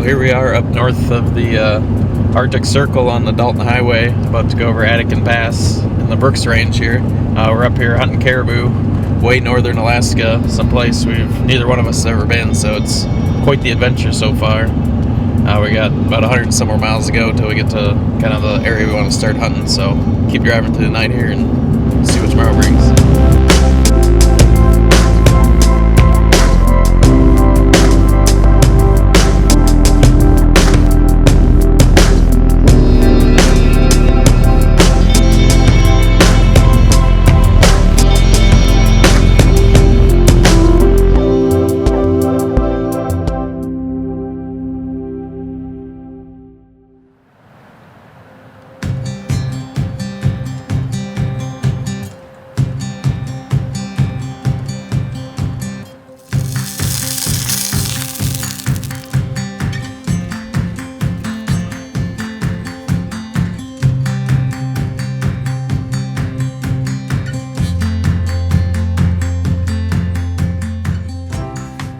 Well, here we are up north of the Arctic Circle on the Dalton Highway, about to go over Attican Pass in the Brooks Range here. We're up here hunting caribou, way northern Alaska, someplace neither one of us has ever been, so it's quite the adventure so far. We got about 100 and some more miles to go till we get to kind of the area we want to start hunting, so keep driving through the night here and see what tomorrow brings.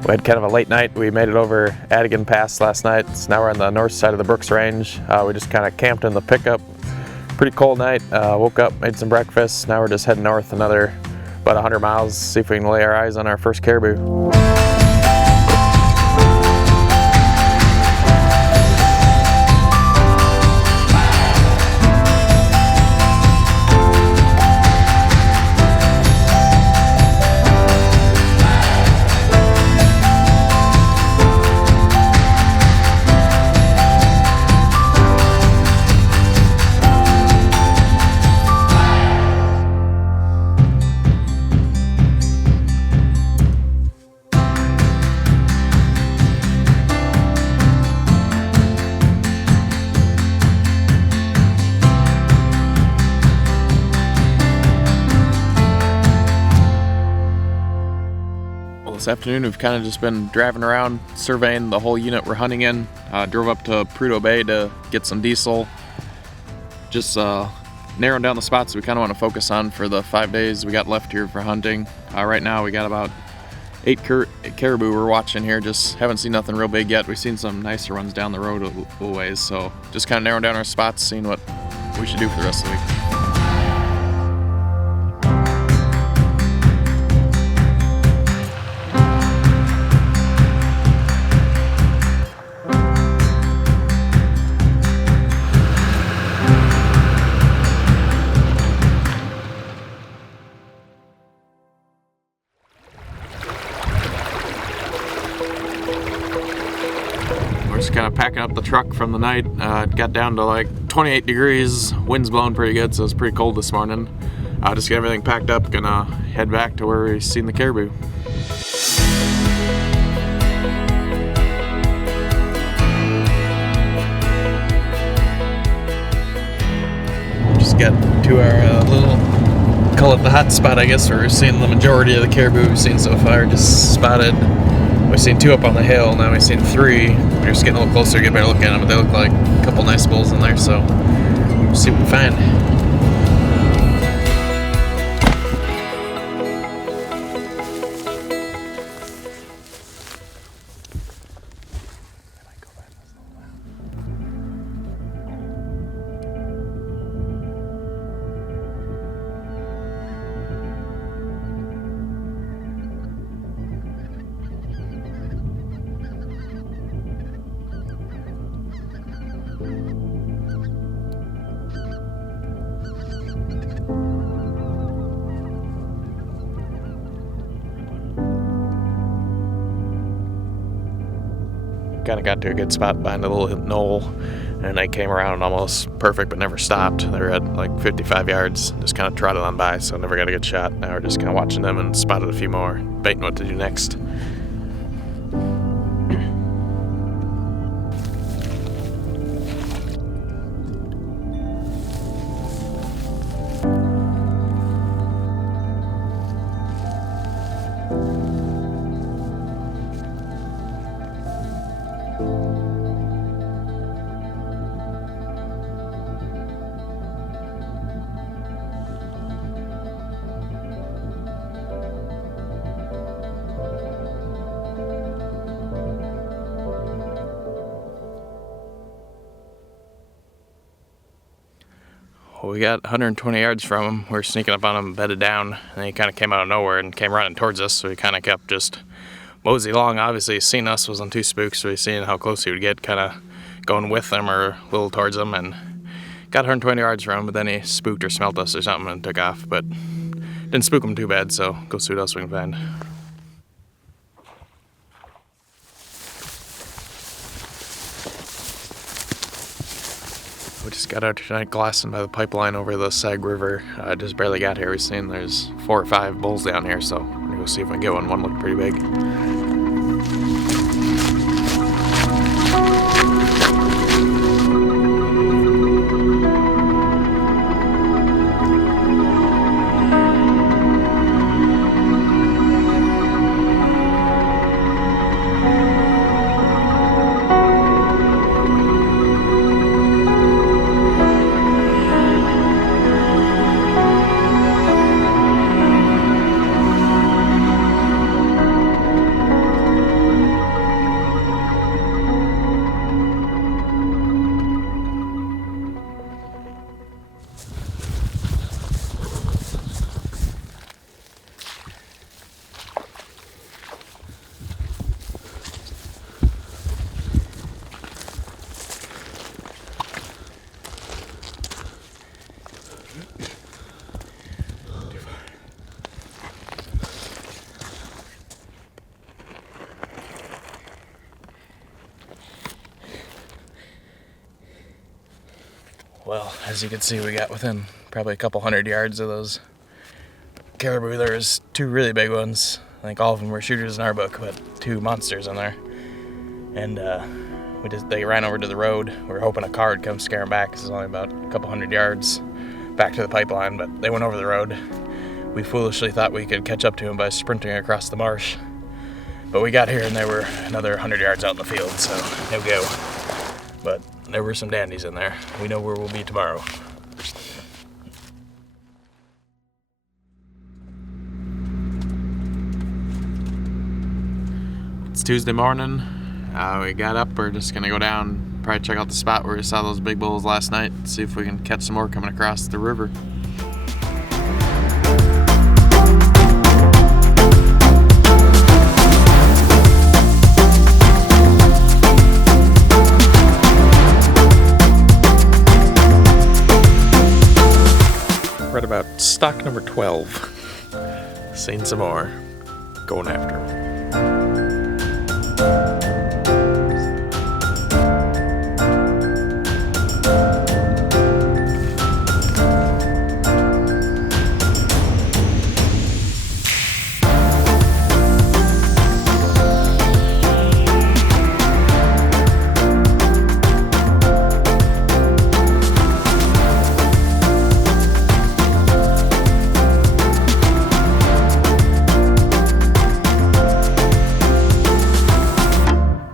We had kind of a late night. We made it over Attican Pass last night. So now we're on the north side of the Brooks Range. We just kind of camped in the pickup. Pretty cold night. Woke up, made some breakfast. Now we're just heading north another about 100 miles, see if we can lay our eyes on our first caribou. This afternoon we've kind of just been driving around, surveying the whole unit we're hunting in. Drove up to Prudhoe Bay to get some diesel. Just narrowing down the spots we kind of want to focus on for the 5 days we got left here for hunting. Right now we got about 8 caribou we're watching here. Just haven't seen nothing real big yet. We've seen some nicer ones down the road a little ways, so just kind of narrowing down our spots, seeing what we should do for the rest of the week. Just kind of packing up the truck from the night. It got down to like 28 degrees, wind's blowing pretty good, so it's pretty cold this morning. Just get everything packed up, gonna head back to where we've seen the caribou. Just got to our little, call it the hot spot, I guess, where we're seeing the majority of the caribou we've seen so far. Just spotted. We've seen 2 up on the hill, now we've seen 3. We're just getting a little closer to get a better look at them, but they look like a couple nice bulls in there, so we'll see what we find. Kind of got to a good spot behind a little knoll, and they came around almost perfect but never stopped. They were at like 55 yards, just kind of trotted on by, so never got a good shot. Now we're just kind of watching them and spotted a few more, debating what to do next. Well, we got 120 yards from him. We were sneaking up on him, bedded down, and he kind of came out of nowhere and came running towards us, so we kind of kept just mosey along. Obviously, he seen us, wasn't too spooked, so he's seeing how close he would get, kind of going with him or a little towards him, and got 120 yards from him, but then he spooked or smelt us or something and took off, but didn't spook him too bad, so go see what else we can find. We just got out tonight glassing by the pipeline over the Sag River. Just barely got here. We've seen there's 4 or 5 bulls down here, so we're gonna go see if we can get one. One looked pretty big. Well, as you can see, we got within probably a couple 100 yards of those caribou. There's 2 really big ones. I think all of them were shooters in our book, but 2 monsters in there. And they ran over to the road. We were hoping a car would come scare them back, because it's only about a couple 100 yards back to the pipeline, but they went over the road. We foolishly thought we could catch up to them by sprinting across the marsh. But we got here and they were another 100 yards out in the field, so no go. But there were some dandies in there. We know where we'll be tomorrow. It's Tuesday morning. We got up. We're just gonna go down, probably check out the spot where we saw those big bulls last night, see if we can catch some more coming across the river. Right about stock number 12. Seen some more. Going after them.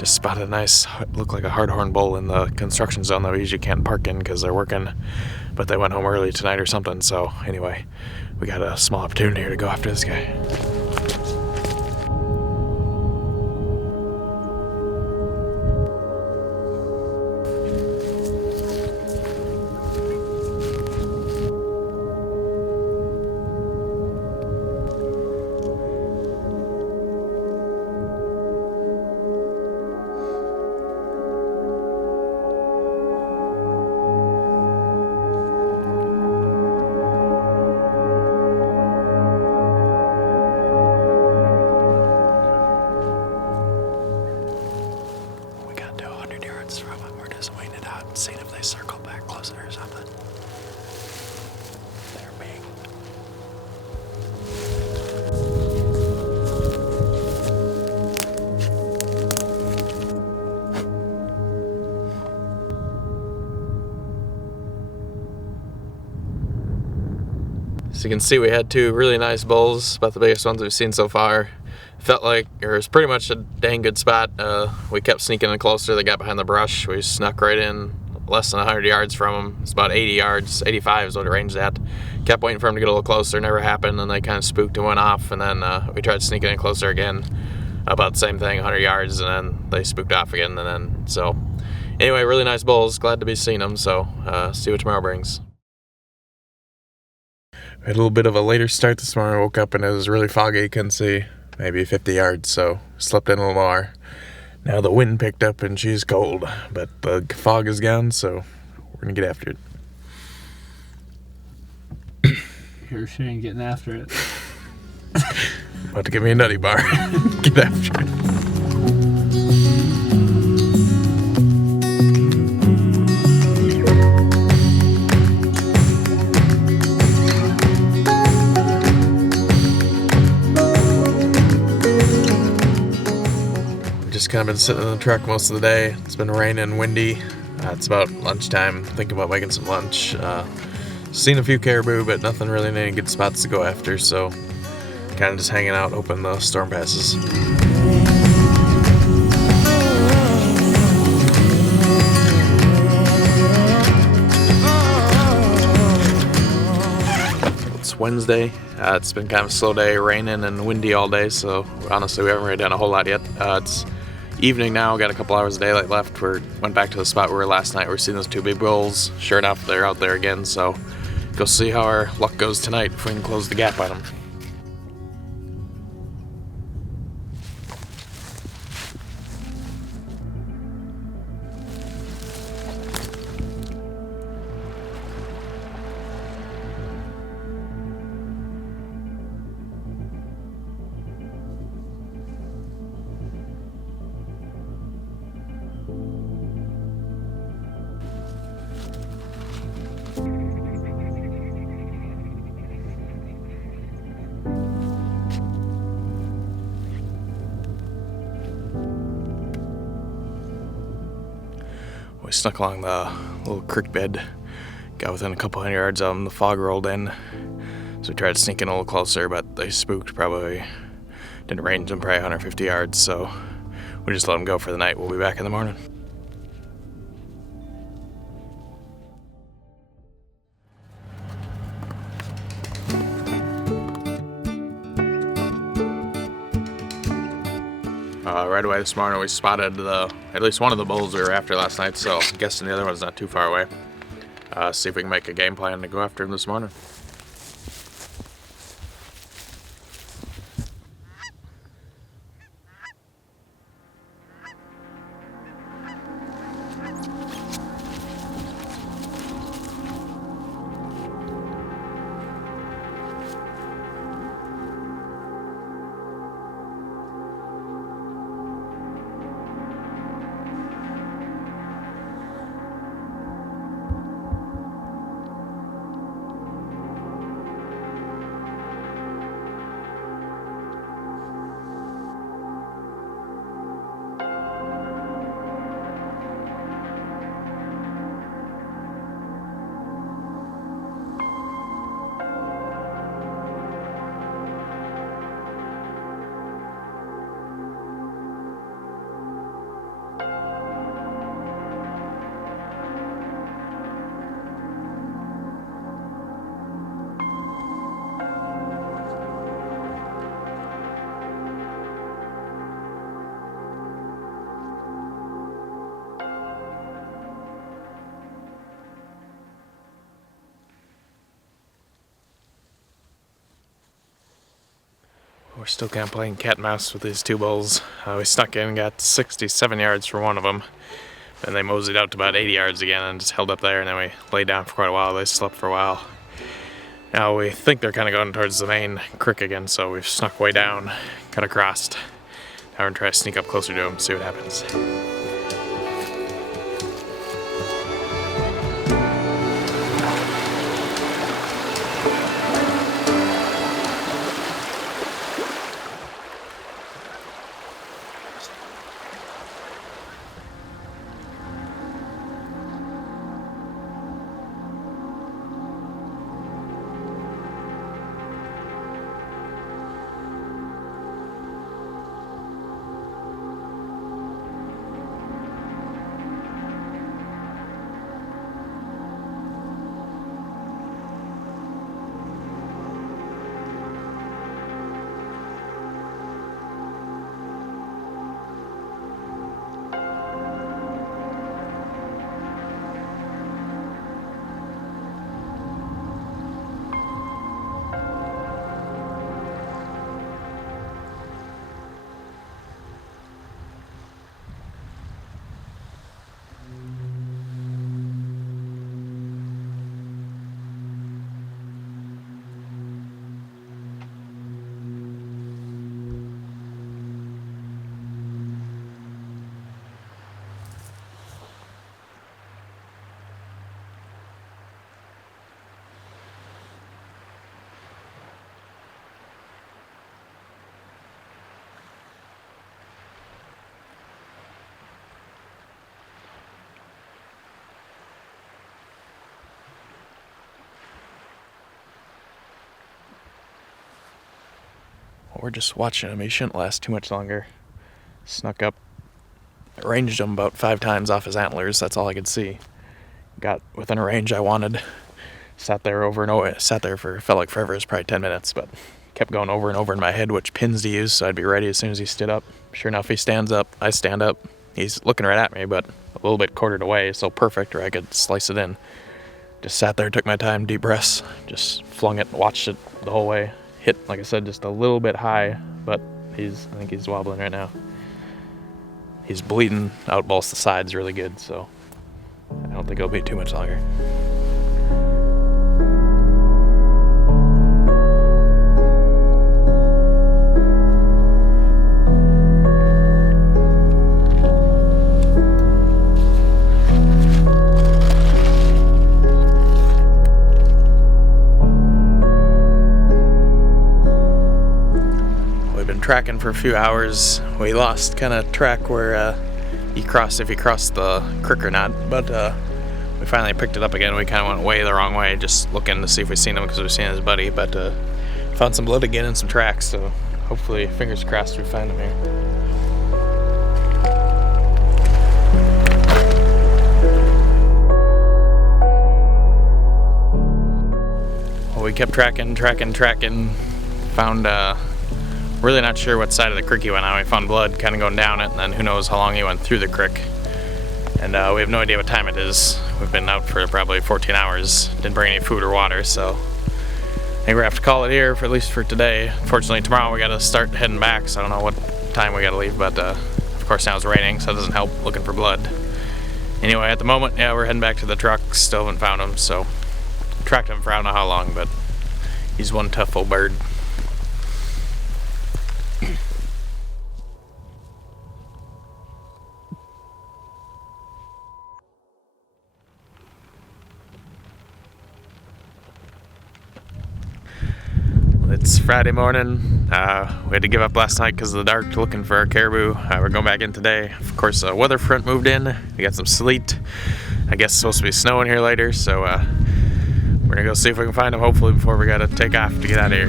Spotted a nice, looked like a hardhorn bull in the construction zone that we usually can't park in because they're working, but they went home early tonight or something. So anyway, we got a small opportunity here to go after this guy. Seeing if they circle back closer or something. They're big. So you can see we had 2 really nice bulls, about the biggest ones we've seen so far. Felt like it was pretty much a dang good spot. We kept sneaking in closer. They got behind the brush. We snuck right in less than 100 yards from them. It's about 80 yards, 85 is what it ranged at. Kept waiting for them to get a little closer, never happened, and they kind of spooked and went off, and then we tried sneaking in closer again, about the same thing, 100 yards, and then they spooked off again, and then, so, anyway, really nice bulls, glad to be seeing them, so see what tomorrow brings. We had a little bit of a later start this morning. I woke up and it was really foggy. Couldn't see maybe 50 yards, so slept in a little more. Now the wind picked up and she's cold, but the fog is gone, so we're going to get after it. Here's Shayne getting after it. About to give me a nutty bar. Get after it. Just kind of been sitting in the truck most of the day. It's been raining and windy. It's about lunchtime. Thinking about making some lunch. Seen a few caribou, but nothing really in any good spots to go after, so kind of just hanging out, hoping the storm passes. It's Wednesday. It's been kind of a slow day, raining and windy all day, so honestly we haven't really done a whole lot yet. It's evening now, got a couple hours of daylight left. Went back to the spot where we were last night. We're seeing those two big bulls. Sure enough, they're out there again, so go see how our luck goes tonight if we can close the gap on them. We snuck along the little creek bed, got within a couple hundred yards of them. The fog rolled in, so we tried to sneak in a little closer, but they spooked. Probably didn't range them probably 150 yards, so we just let them go for the night. We'll be back in the morning. Right away this morning we spotted at least one of the bulls we were after last night, so I'm guessing the other one's not too far away. See if we can make a game plan to go after him this morning. We're still kind of playing cat and mouse with these two bulls. We snuck in and got 67 yards for one of them, and they moseyed out to about 80 yards again and just held up there, and then we laid down for quite a while. They slept for a while. Now we think they're kind of going towards the main creek again, so we've snuck way down, cut across. Now we're going to try to sneak up closer to them and see what happens. we're just watching him. He shouldn't last too much longer. Snuck up, ranged him about 5 times off his antlers. That's all I could see. Got within a range I wanted. Sat there over and over. Sat there for, felt like forever. It was probably 10 minutes, but kept going over and over in my head which pins to use, so I'd be ready as soon as he stood up. Sure enough, he stands up. I stand up. He's looking right at me, but a little bit quartered away, so perfect, or I could slice it in. Just sat there, took my time, deep breaths, just flung it, watched it the whole way. Hit, like I said, just a little bit high, but I think he's wobbling right now. He's bleeding out both the sides really good, so I don't think it'll be too much longer. Tracking for a few hours. We lost kind of track where if he crossed the creek or not, but we finally picked it up again. We kind of went way the wrong way, just looking to see if we seen him because we've seen his buddy, but found some blood again and some tracks, so hopefully, fingers crossed, we find him here. Well, we kept tracking, found really not sure what side of the creek he went on. We found blood kind of going down it, and then who knows how long he went through the creek. And we have no idea what time it is. We've been out for probably 14 hours. Didn't bring any food or water, so I think we're gonna have to call it here, for at least for today. Fortunately, tomorrow we gotta start heading back, so I don't know what time we gotta leave, but of course now it's raining, so it doesn't help looking for blood. Anyway, at the moment, yeah, we're heading back to the truck. Still haven't found him, so tracked him for I don't know how long, but he's one tough old bird. It's Friday morning. We had to give up last night because of the dark looking for our caribou. We're going back in today. Of course, a weather front moved in. We got some sleet. I guess it's supposed to be snowing here later, so we're gonna go see if we can find them hopefully before we gotta take off to get out of here.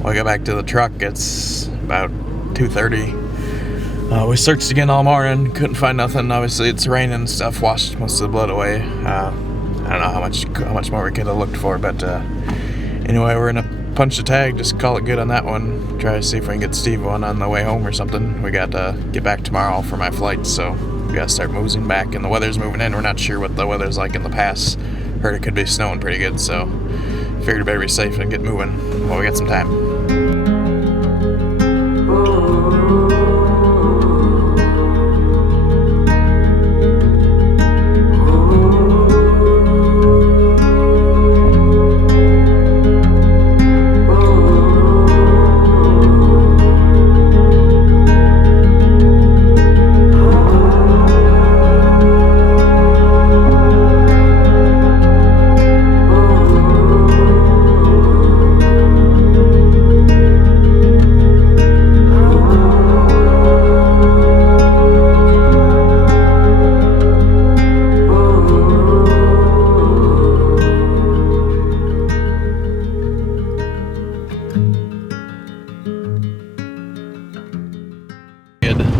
When we got back to the truck, it's about 2:30. We searched again all morning, couldn't find nothing. Obviously it's raining and stuff, washed most of the blood away. I don't know how much more we could have looked for, but anyway, we're gonna punch the tag, just call it good on that one. Try to see if we can get Steve one on the way home or something. We got to get back tomorrow for my flight, so we gotta start moving back, and the weather's moving in. We're not sure what the weather's like in the pass. Heard it could be snowing pretty good, so figured better be safe and get moving while we got some time.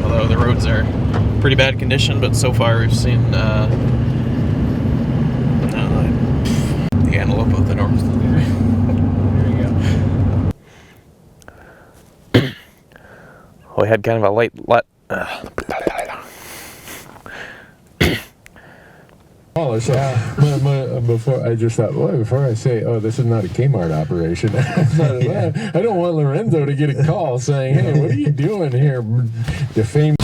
Although the roads are pretty bad condition, but so far we've seen the antelope of the north. There you go. We had kind of a late Before I just thought, well, before I say, oh, this is not a Kmart operation, I don't want Lorenzo to get a call saying, hey, what are you doing here? Defame